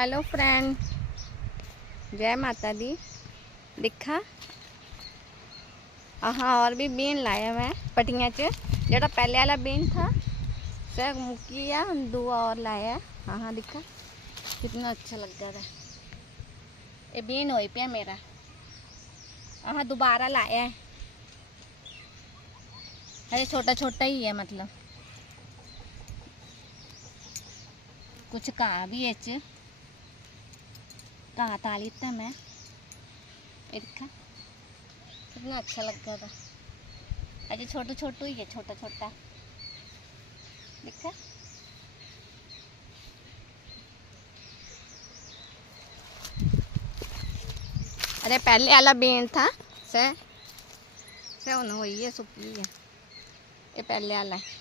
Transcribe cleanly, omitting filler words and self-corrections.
Hello friend, जय माता दी। दिखा हाँ, और भी बीन लाया मैं पटिया च जो पहले वाला बीन था सर मुकिया दुआ और लाया। हाँ दिखा कितना अच्छा लग रहा है। ये बीन हो पे मेरा हाँ दोबारा लाया है। अरे छोटा छोटा ही है, मतलब कुछ कहा भी है कहा ताली था मैं। ये दिखा कितना अच्छा लग रहा था। अरे छोटू छोटू ही है, छोटा छोटा दिखा। अरे पहले वाला बीन था से उन्हें हुई है सुखी है। ये पहले वाला है।